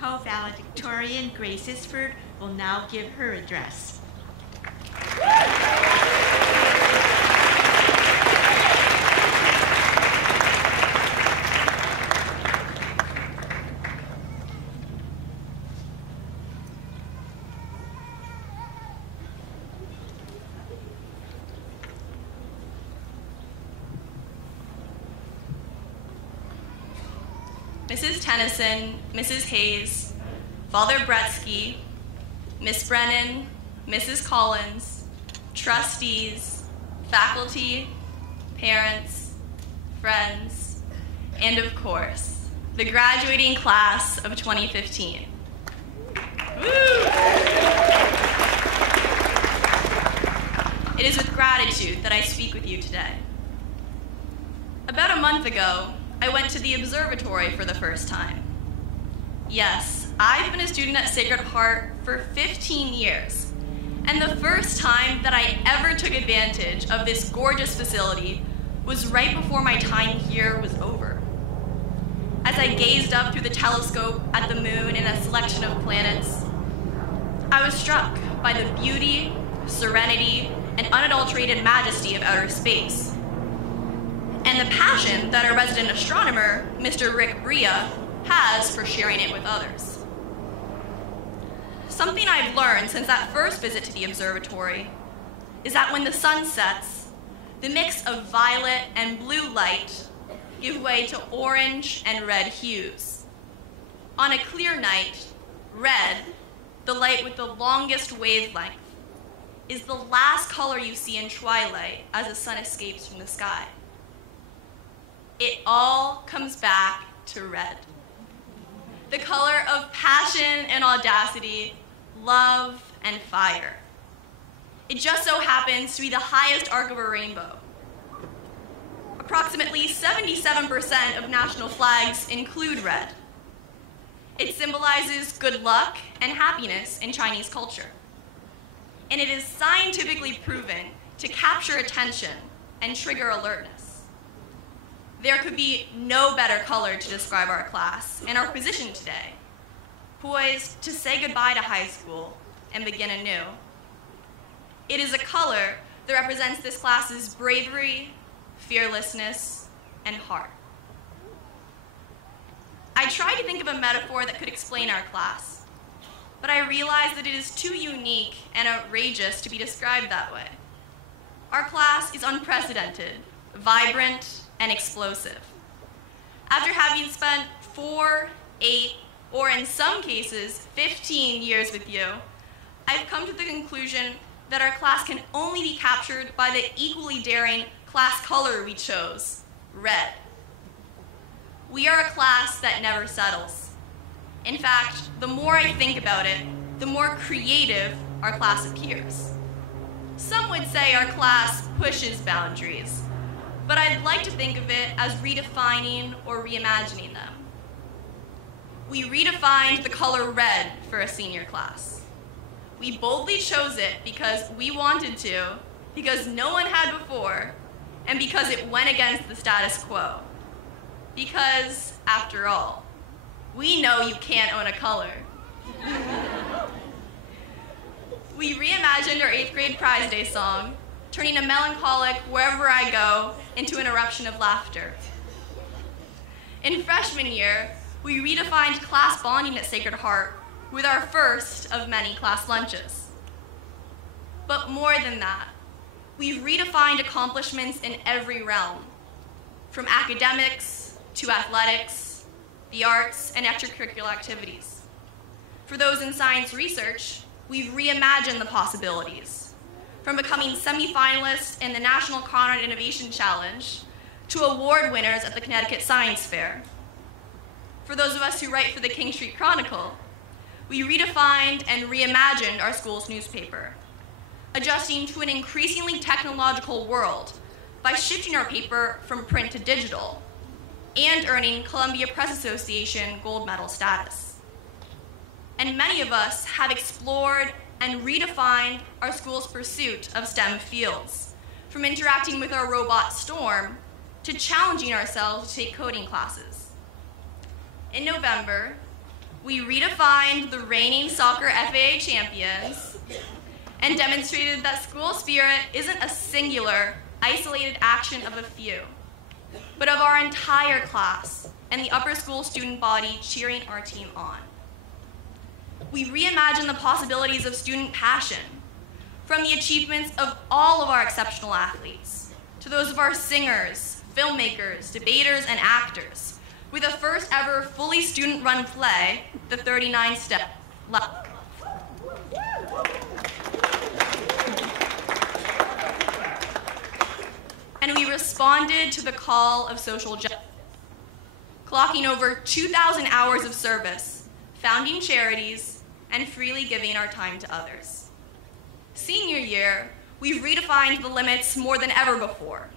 Co-valedictorian Grace Isford will now give her address. Mrs. Tennyson, Mrs. Hayes, Father Bretsky, Miss Brennan, Mrs. Collins, trustees, faculty, parents, friends, and of course, the graduating class of 2015. Woo! It is with gratitude that I speak with you today. About a month ago, I went to the observatory for the first time. Yes, I've been a student at Sacred Heart for 15 years, and the first time that I ever took advantage of this gorgeous facility was right before my time here was over. As I gazed up through the telescope at the moon and a selection of planets, I was struck by the beauty, serenity, and unadulterated majesty of outer space, and the passion that our resident astronomer, Mr. Rick Bria, has for sharing it with others. Something I've learned since that first visit to the observatory is that when the sun sets, the mix of violet and blue light give way to orange and red hues. On a clear night, red, the light with the longest wavelength, is the last color you see in twilight as the sun escapes from the sky. It all comes back to red. The color of passion and audacity, love and fire. It just so happens to be the highest arc of a rainbow. Approximately 77% of national flags include red. It symbolizes good luck and happiness in Chinese culture. And it is scientifically proven to capture attention and trigger alertness. There could be no better color to describe our class and our position today, poised to say goodbye to high school and begin anew. It is a color that represents this class's bravery, fearlessness, and heart. I tried to think of a metaphor that could explain our class, but I realized that it is too unique and outrageous to be described that way. Our class is unprecedented, vibrant, and explosive. After having spent 4, 8, or in some cases, 15 years with you, I've come to the conclusion that our class can only be captured by the equally daring class color we chose, red. We are a class that never settles. In fact, the more I think about it, the more creative our class appears. Some would say our class pushes boundaries, but I'd like to think of it as redefining or reimagining them. We redefined the color red for a senior class. We boldly chose it because we wanted to, because no one had before, and because it went against the status quo. Because, after all, we know you can't own a color. We reimagined our 8th grade Prize Day song, turning a melancholic "Wherever I Go" into an eruption of laughter. In freshman year, we redefined class bonding at Sacred Heart with our first of many class lunches. But more than that, we've redefined accomplishments in every realm, from academics to athletics, the arts, and extracurricular activities. For those in science research, we've reimagined the possibilities, from becoming semi-finalists in the National Conrad Innovation Challenge to award winners at the Connecticut Science Fair. For those of us who write for the King Street Chronicle, we redefined and reimagined our school's newspaper, adjusting to an increasingly technological world by shifting our paper from print to digital and earning Columbia Press Association gold medal status. And many of us have explored and redefined our school's pursuit of STEM fields, from interacting with our robot Storm to challenging ourselves to take coding classes. In November, we redefined the reigning soccer FAA champions and demonstrated that school spirit isn't a singular, isolated action of a few, but of our entire class and the upper school student body cheering our team on. We reimagined the possibilities of student passion, from the achievements of all of our exceptional athletes to those of our singers, filmmakers, debaters, and actors, with the first ever fully student-run play, The 39-Step Ladder. And we responded to the call of social justice, clocking over 2,000 hours of service, founding charities, and freely giving our time to others. Senior year, we've redefined the limits more than ever before.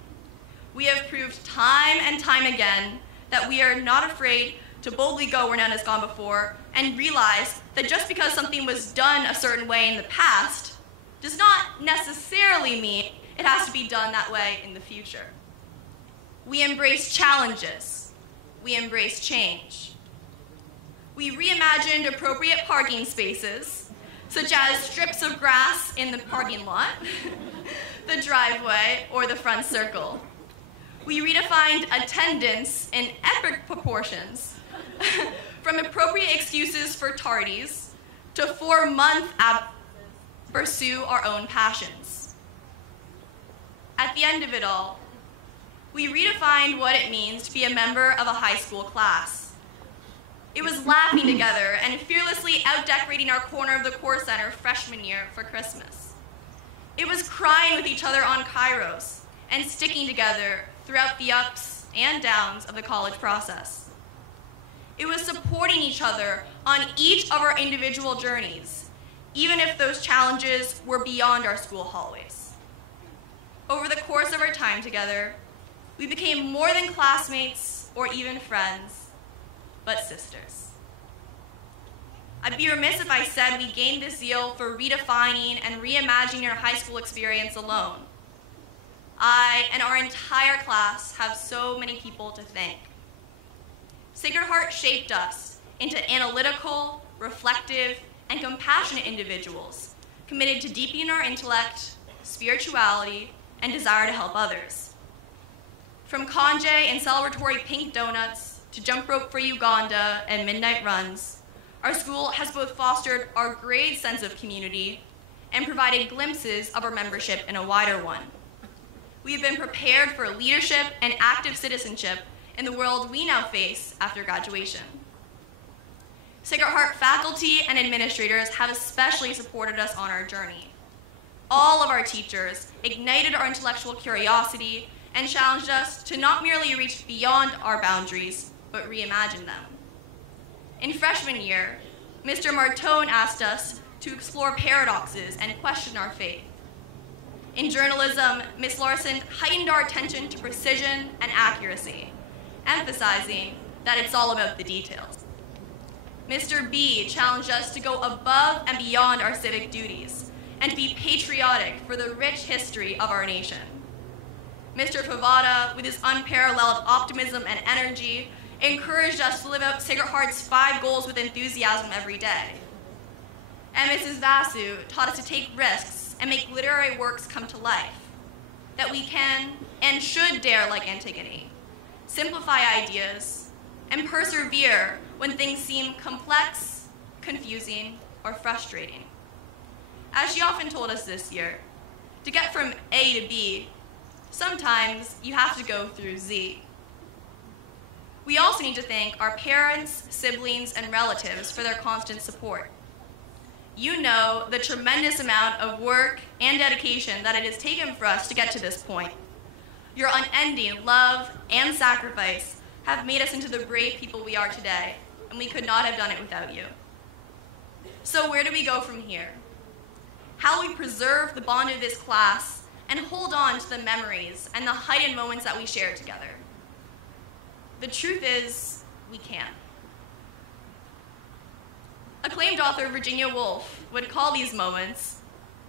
We have proved time and time again that we are not afraid to boldly go where none has gone before and realize that just because something was done a certain way in the past does not necessarily mean it has to be done that way in the future. We embrace challenges. We embrace change. We reimagined appropriate parking spaces, such as strips of grass in the parking lot, the driveway, or the front circle. We redefined attendance in epic proportions, from appropriate excuses for tardies to 4-month absences to pursue our own passions. At the end of it all, we redefined what it means to be a member of a high school class. It was laughing together and fearlessly out-decorating our corner of the Core Center freshman year for Christmas. It was crying with each other on Kairos and sticking together throughout the ups and downs of the college process. It was supporting each other on each of our individual journeys, even if those challenges were beyond our school hallways. Over the course of our time together, we became more than classmates or even friends, but sisters. I'd be remiss if I said we gained this zeal for redefining and reimagining our high school experience alone. I and our entire class have so many people to thank. Sacred Heart shaped us into analytical, reflective, and compassionate individuals committed to deepening our intellect, spirituality, and desire to help others. From conge and celebratory pink donuts to jump rope for Uganda and midnight runs, our school has both fostered our great sense of community and provided glimpses of our membership in a wider one. We have been prepared for leadership and active citizenship in the world we now face after graduation. Sacred Heart faculty and administrators have especially supported us on our journey. All of our teachers ignited our intellectual curiosity and challenged us to not merely reach beyond our boundaries, but reimagine them. In freshman year, Mr. Martone asked us to explore paradoxes and question our faith. In journalism, Ms. Larson heightened our attention to precision and accuracy, emphasizing that it's all about the details. Mr. B challenged us to go above and beyond our civic duties and be patriotic for the rich history of our nation. Mr. Favada, with his unparalleled optimism and energy, encouraged us to live out Sacred Heart's 5 goals with enthusiasm every day. And Mrs. Vasu taught us to take risks and make literary works come to life, that we can and should dare like Antigone, simplify ideas, and persevere when things seem complex, confusing, or frustrating. As she often told us this year, to get from A to B, sometimes you have to go through Z. We also need to thank our parents, siblings, and relatives for their constant support. You know the tremendous amount of work and dedication that it has taken for us to get to this point. Your unending love and sacrifice have made us into the brave people we are today, and we could not have done it without you. So where do we go from here? How do we preserve the bond of this class and hold on to the memories and the heightened moments that we shared together? The truth is, we can. Acclaimed author Virginia Woolf would call these moments,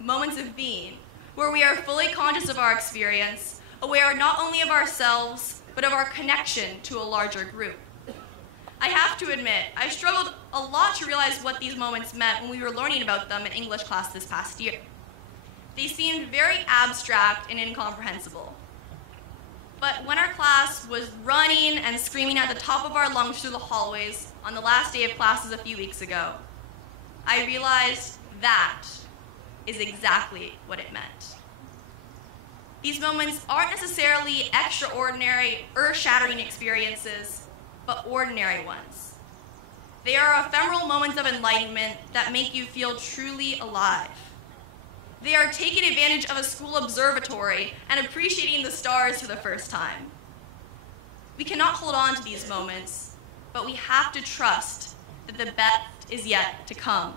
moments of being, where we are fully conscious of our experience, aware not only of ourselves, but of our connection to a larger group. I have have to admit, I struggled a lot to realize what these moments meant when we were learning about them in English class this past year. They seemed very abstract and incomprehensible. But when our class was running and screaming at the top of our lungs through the hallways on the last day of classes a few weeks ago, I realized that is exactly what it meant. These moments aren't necessarily extraordinary, earth-shattering experiences, but ordinary ones. They are ephemeral moments of enlightenment that make you feel truly alive. They are taking advantage of a school observatory and appreciating the stars for the first time. We cannot hold on to these moments, but we have to trust that the best is yet to come.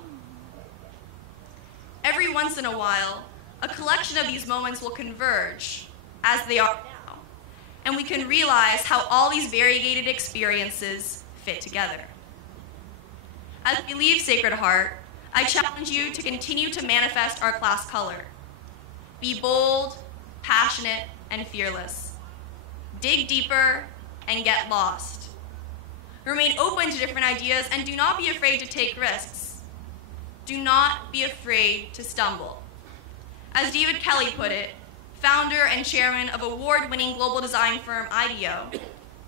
Every once in a while, a collection of these moments will converge, as they are now, and we can realize how all these variegated experiences fit together. As we leave Sacred Heart, I challenge you to continue to manifest our class color. Be bold, passionate, and fearless. Dig deeper and get lost. Remain open to different ideas and do not be afraid to take risks. Do not be afraid to stumble. As David Kelly put it, founder and chairman of award-winning global design firm IDEO,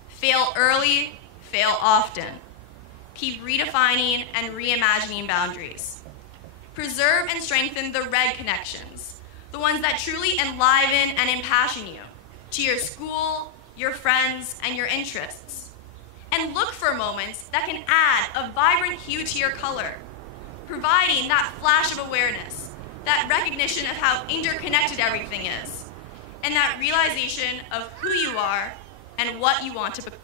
fail early, fail often. Keep redefining and reimagining boundaries. Preserve and strengthen the red connections, the ones that truly enliven and impassion you, to your school, your friends, and your interests. And look for moments that can add a vibrant hue to your color, providing that flash of awareness, that recognition of how interconnected everything is, and that realization of who you are and what you want to become.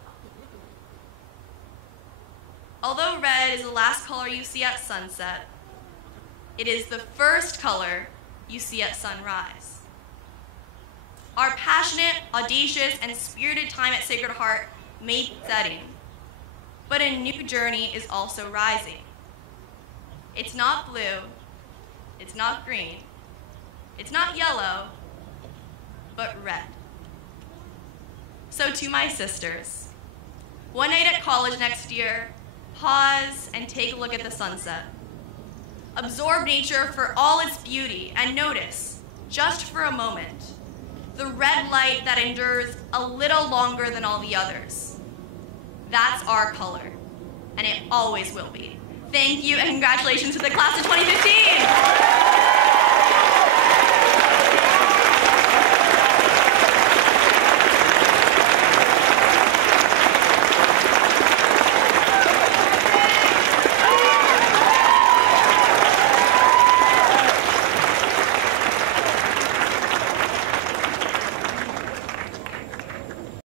Although red is the last color you see at sunset, it is the first color you see at sunrise. Our passionate, audacious, and spirited time at Sacred Heart may be setting, but a new journey is also rising. It's not blue, it's not green, it's not yellow, but red. So to my sisters, one night at college next year, pause and take a look at the sunset. Absorb nature for all its beauty and notice, just for a moment, the red light that endures a little longer than all the others. That's our color, and it always will be. Thank you and congratulations to the class of 2015!